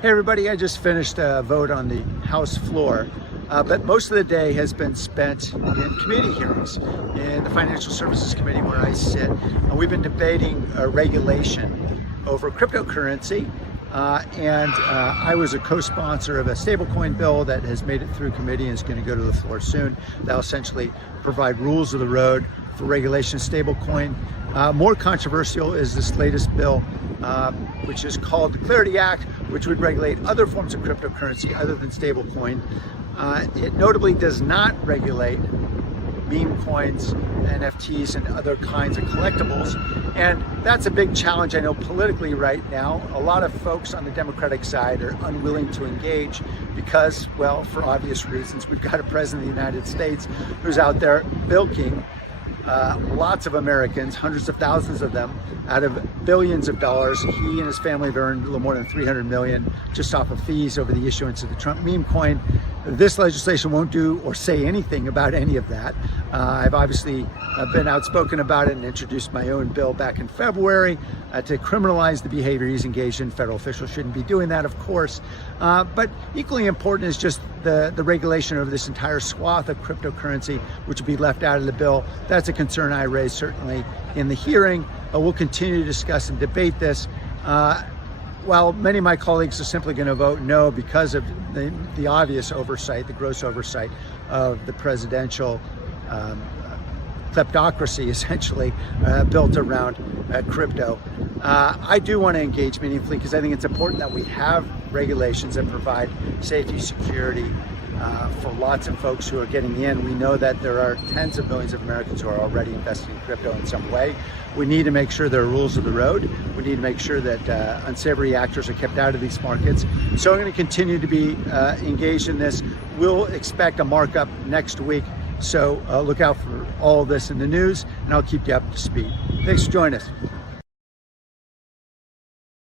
Hey everybody, I just finished a vote on the House floor, but most of the day has been spent in committee hearings in the Financial Services Committee where I sit. We've been debating regulation over cryptocurrency, and I was a co-sponsor of a stablecoin bill that has made it through committee and is going to go to the floor soon. That'll essentially provide rules of the road for regulation of stablecoin. More controversial is this latest bill, which is called the Clarity Act, which would regulate other forms of cryptocurrency other than stablecoin. It notably does not regulate meme coins, NFTs, and other kinds of collectibles. And that's a big challenge, I know, politically right now. A lot of folks on the Democratic side are unwilling to engage because, well, for obvious reasons, we've got a president of the United States who's out there bilking lots of Americans, hundreds of thousands of them, out of billions of dollars. He and his family have earned a little more than 300 million just off of fees over the issuance of the Trump meme coin. This legislation won't do or say anything about any of that. I've obviously been outspoken about it and introduced my own bill back in February to criminalize the behavior he's engaged in. Federal officials shouldn't be doing that, of course. But equally important is just the regulation of this entire swath of cryptocurrency, which will be left out of the bill. That's a concern I raised certainly in the hearing. We'll continue to discuss and debate this. While many of my colleagues are simply going to vote no because of the obvious oversight, the gross oversight of the presidential kleptocracy, essentially built around crypto. I do want to engage meaningfully because I think it's important that we have regulations that provide safety, security for lots of folks who are getting in. We know that there are tens of millions of Americans who are already investing in crypto in some way. We need to make sure there are rules of the road. We need to make sure that unsavory actors are kept out of these markets. So I'm going to continue to be engaged in this. We'll expect a markup next week. So look out for all of this in the news, and I'll keep you up to speed. Thanks for joining us.